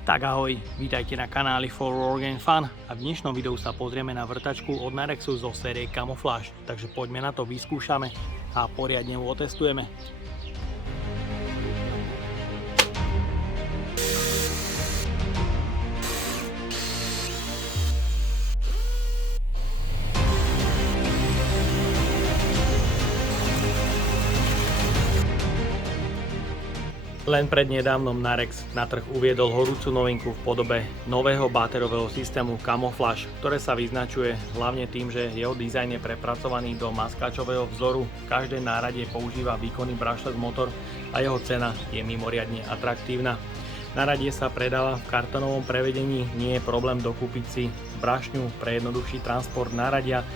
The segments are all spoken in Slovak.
Tak ahoj, vítajte na kanáli For Work and Fun a v dnešnom videu sa pozrieme na vrtačku od Narexu zo série Camouflage, takže poďme na to, vyskúšame a poriadne ju otestujeme. Len prednedávnom Narex na trh uviedol horúcu novinku v podobe nového baterového systému Camouflage, ktoré sa vyznačuje hlavne tým, že jeho dizajn je prepracovaný do maskáčového vzoru, v každej nárade používa výkonný brushless motor a jeho cena je mimoriadne atraktívna. Náradie sa predáva v kartonovom prevedení, nie je problém dokúpiť si brašňu pre jednoduchší transport náradia.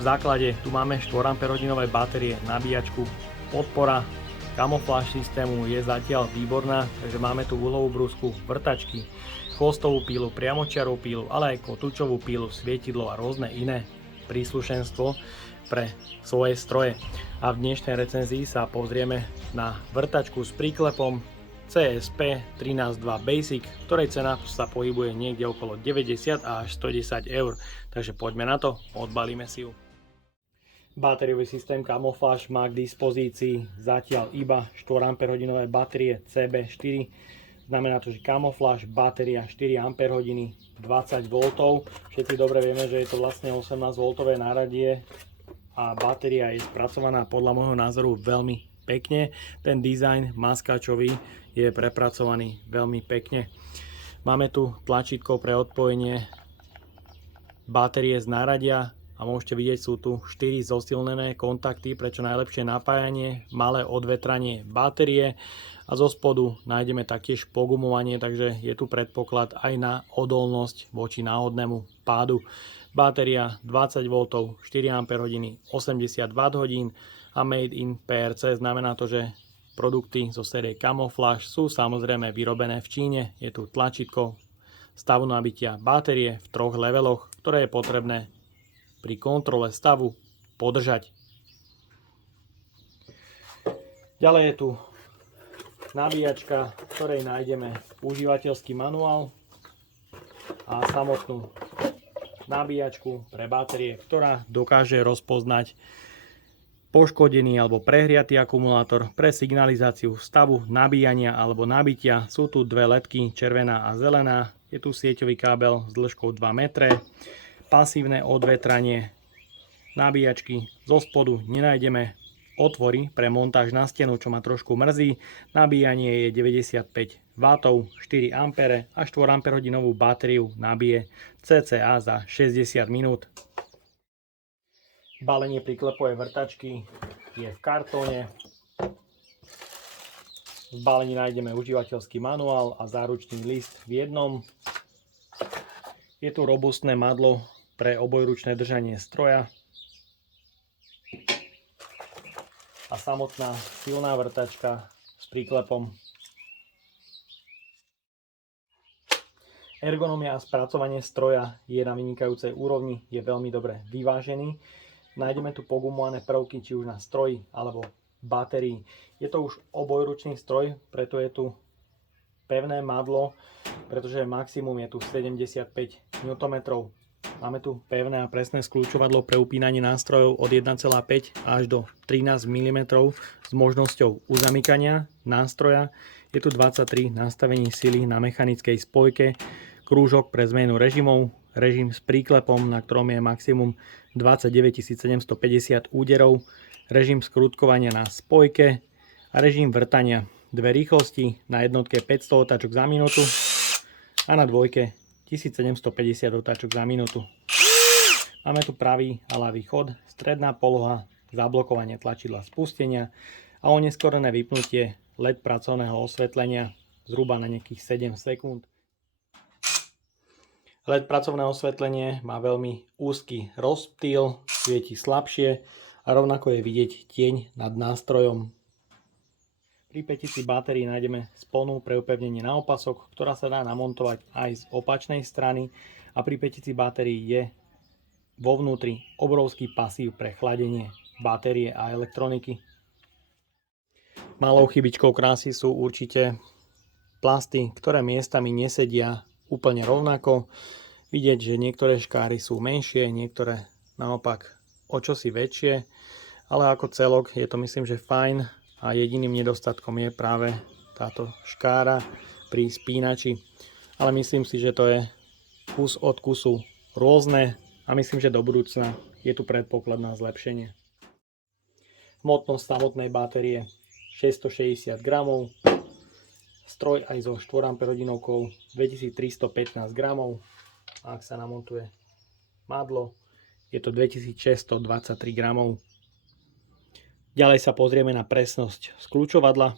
V základe tu máme 4 Ah batérie, nabíjačku, podpora Camouflage systému je zatiaľ výborná, takže máme tu uhlovú brúsku, vrtačky, chvostovú pílu, priamočiarú pílu, ale aj kotúčovú pílu, svietidlo a rôzne iné príslušenstvo pre svoje stroje. A v dnešnej recenzii sa pozrieme na vrtačku s príklepom CSP 13.2 Basic, ktorej cena sa pohybuje niekde okolo 90 až 110 eur. Takže poďme na to, odbalíme si ju. Batériový systém Camouflage má k dispozícii zatiaľ iba 4 Ah batérie CB4. Znamená to, že Camouflage batéria 4 Ah 20 V. Všetci dobre vieme, že je to vlastne 18 V náradie a batéria je spracovaná podľa môjho názoru veľmi pekne. Ten dizajn maskáčový je prepracovaný veľmi pekne. Máme tu tlačítko pre odpojenie batérie z náradia. A môžete vidieť, sú tu 4 zosilnené kontakty pre čo najlepšie napájanie, malé odvetranie batérie a zo spodu nájdeme taktiež pogumovanie, takže je tu predpoklad aj na odolnosť voči náhodnému pádu. Batéria 20 V, 4 Ah, 80 Wh a made in PRC, znamená to, že produkty zo série Camouflage sú samozrejme vyrobené v Číne. Je tu tlačítko stavu nabitia batérie v 3 leveloch, ktoré je potrebné pri kontrole stavu podržať. Ďalej je tu nabíjačka, v ktorej nájdeme užívateľský manuál a samotnú nabíjačku pre batérie, ktorá dokáže rozpoznať poškodený alebo prehriatý akumulátor. Pre signalizáciu stavu nabíjania alebo nabitia sú tu dve ledky, červená a zelená. Je tu sieťový kábel s dĺžkou 2 metre. Pasívne odvetranie nabíjačky, zo spodu nenájdeme otvory pre montáž na stenu, čo ma trošku mrzí. Nabíjanie je 95 W, 4 A a 4 Ah batériu nabije cca za 60 minút. Balenie príklepovej vrtačky je v kartóne. V balení nájdeme užívateľský manuál a záručný list v jednom. Je tu robustné madlo pre obojručné držanie stroja a samotná silná vrtačka s príklepom. Ergonomia a spracovanie stroja je na vynikajúcej úrovni, je veľmi dobre vyvážený. Nájdeme tu pogumované prvky či už na stroji alebo batérii. Je to už obojručný stroj, preto je tu pevné madlo, pretože maximum je tu 75 Nm. Máme tu pevné a presné skľúčovadlo pre upínanie nástrojov od 1,5 až do 13 mm s možnosťou uzamykania nástroja. Je tu 23 nastavení sily na mechanickej spojke, krúžok pre zmenu režimov, režim s príklepom, na ktorom je maximum 29 750 úderov, režim skrutkovania na spojke a režim vrtania. Dve rýchlosti, na jednotke 500 otáčok za minútu a na dvojke 1750 otáčok za minútu. Máme tu pravý a ľavý chod, stredná poloha, zablokovanie tlačidla spustenia a oneskorené vypnutie LED pracovného osvetlenia zhruba na nejakých 7 sekúnd. LED pracovné osvetlenie má veľmi úzky rozptýl, svieti slabšie a rovnako je vidieť tieň nad nástrojom. Pri pätici batérií nájdeme sponu pre upevnenie na opasok, ktorá sa dá namontovať aj z opačnej strany a pri pätici batérií je vo vnútri obrovský pasív pre chladenie batérie a elektroniky. Malou chybičkou krásy sú určite plasty, ktoré miestami nesedia úplne rovnako. Vidieť, že niektoré škáry sú menšie, niektoré naopak o čosi väčšie, ale ako celok je to myslím, že fajn a jediným nedostatkom je práve táto škára pri spínači. Ale myslím si, že to je kus od kusu rôzne a myslím, že do budúcna je tu predpoklad na zlepšenie. Hmotnosť samotnej batérie 660 gramov, stroj aj so 4 Ah 2315 gramov. A ak sa namontuje madlo, je to 2623 gramov. Ďalej sa pozrieme na presnosť skľúčovadla.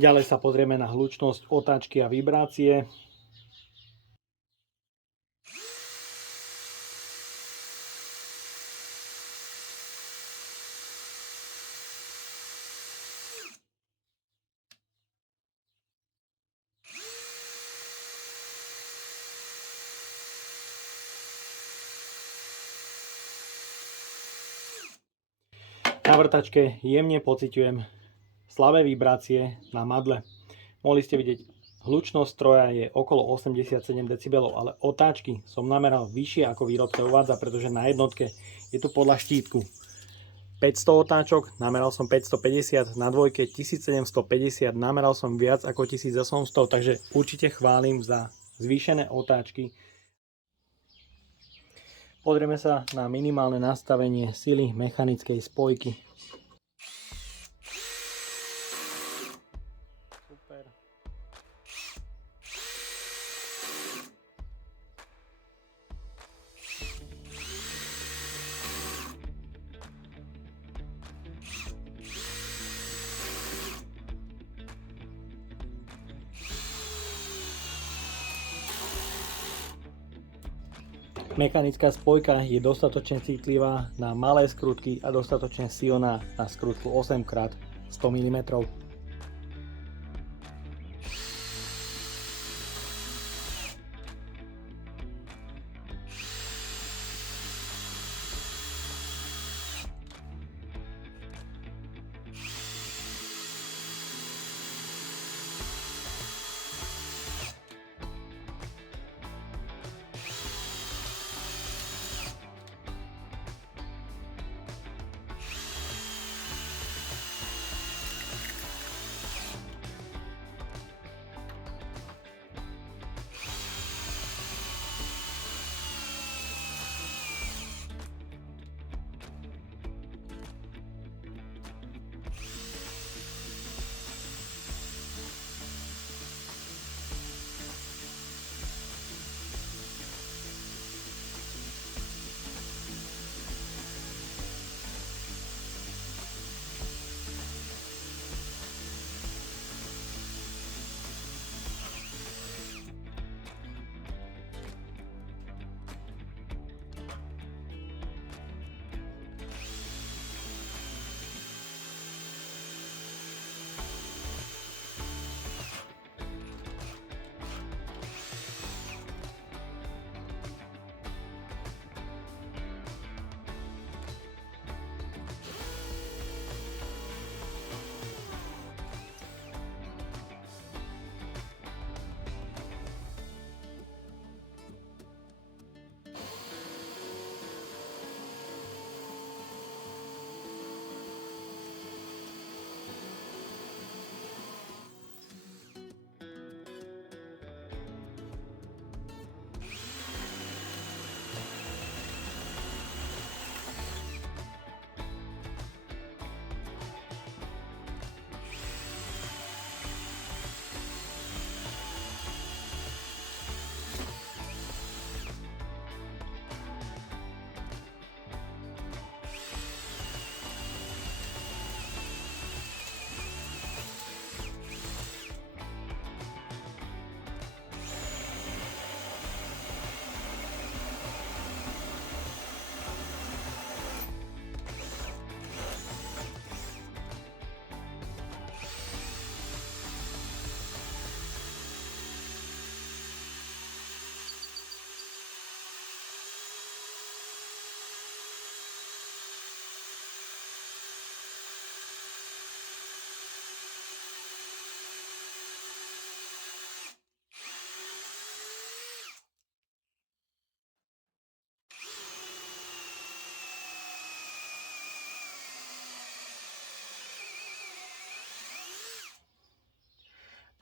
Ďalej sa pozrieme na hlučnosť otáčky a vibrácie. Na vrtačke jemne pociťujem slabé vibrácie na madle. Mohli ste vidieť, hlučnosť stroja je okolo 87 dB, ale otáčky som nameral vyššie ako výrobca uvádza, pretože na jednotke je tu podľa štítku 500 otáčok, nameral som 550, na dvojke 1750, nameral som viac ako 1800, takže určite chválim za zvýšené otáčky. Pozrieme sa na minimálne nastavenie sily mechanickej spojky. Super. Mechanická spojka je dostatočne citlivá na malé skrutky a dostatočne silná na skrutku 8x100 mm.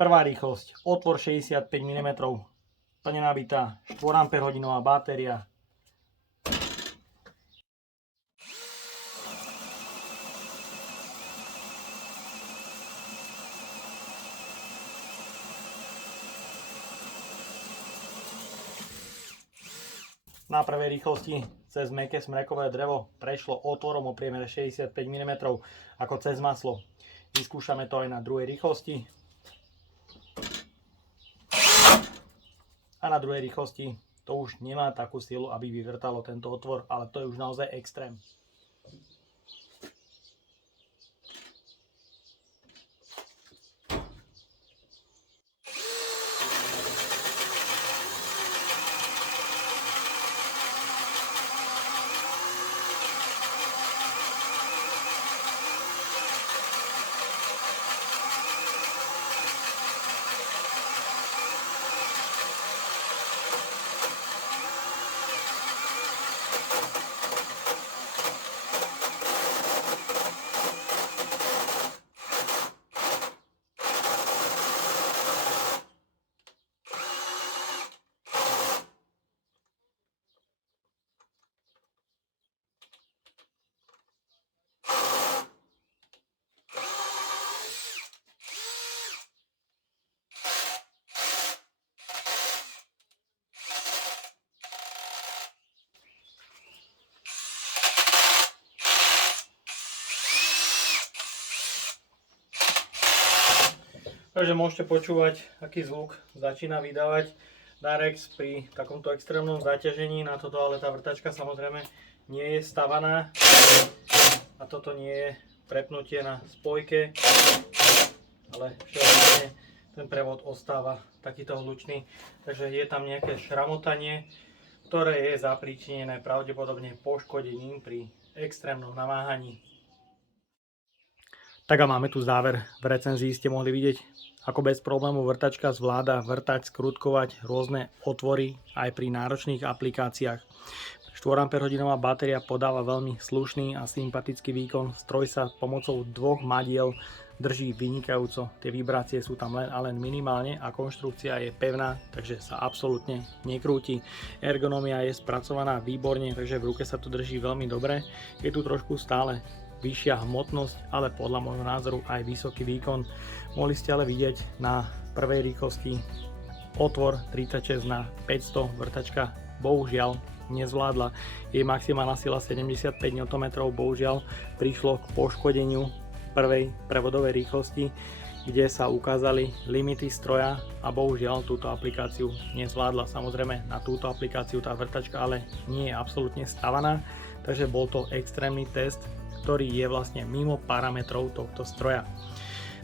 Prvá rýchlosť, otvor 65 mm, plne nabitá 4 Ah batéria. Na prvej rýchlosti cez mäkké smrekové drevo prešlo otvorom o priemere 65 mm ako cez maslo. Vyskúšame to aj na druhej rýchlosti. A na druhej rýchlosti to už nemá takú silu, aby vyvrtalo tento otvor, ale to je už naozaj extrém. Takže môžete počúvať, aký zvuk začína vydávať Narex pri takomto extrémnom zaťažení. Na toto ale tá vrtačka samozrejme nie je stavaná. A toto nie je prepnutie na spojke, ale všeobecne ten prevod ostáva takýto hlučný. Takže je tam nejaké šramotanie, ktoré je zapríčinené pravdepodobne poškodením pri extrémnom namáhaní. Tak a máme tu záver. V recenzii ste mohli vidieť, ako bez problémov vrtačka zvláda vrtať, skrutkovať rôzne otvory aj pri náročných aplikáciách. 4 Ah batéria podáva veľmi slušný a sympatický výkon. Stroj sa pomocou dvoch madiel drží vynikajúco. Tie vibrácie sú tam len a len minimálne a konštrukcia je pevná, takže sa absolútne nekrúti. Ergonomia je spracovaná výborne, takže v ruke sa to drží veľmi dobre. Je tu trošku stále vyššia hmotnosť, ale podľa môjho názoru aj vysoký výkon. Mohli ste ale vidieť na prvej rýchlosti otvor 36 na 500 vrtačka bohužiaľ nezvládla. Jej maximálna sila 75 Nm, bohužiaľ prišlo k poškodeniu prvej prevodovej rýchlosti, kde sa ukázali limity stroja a bohužiaľ túto aplikáciu nezvládla. Samozrejme na túto aplikáciu tá vrtačka ale nie je absolútne stavaná, takže bol to extrémny test, ktorý je vlastne mimo parametrov tohto stroja.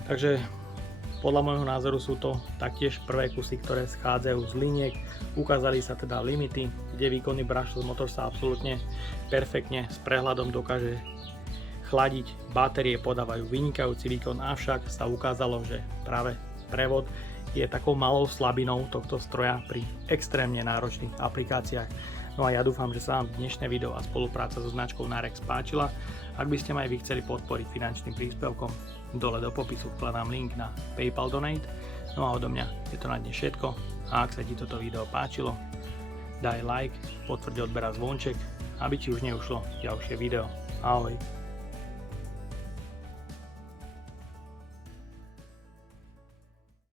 Takže podľa môjho názoru sú to taktiež prvé kusy, ktoré schádzajú z liniek. Ukázali sa teda limity, kde výkonný brushless motor sa absolútne perfektne s prehľadom dokáže chladiť. Batérie podávajú vynikajúci výkon, avšak sa ukázalo, že práve prevod je takou malou slabinou tohto stroja pri extrémne náročných aplikáciách. No a ja dúfam, že sa vám dnešné video a spolupráca so značkou Narex páčila. Ak by ste ma aj vy chceli podporiť finančným príspevkom, dole do popisu vkladám link na PayPal Donate. No a odo mňa je to na dnes všetko. A ak sa ti toto video páčilo, daj like, potvrď odber a zvonček, aby ti už neušlo ďalšie video. Ahoj.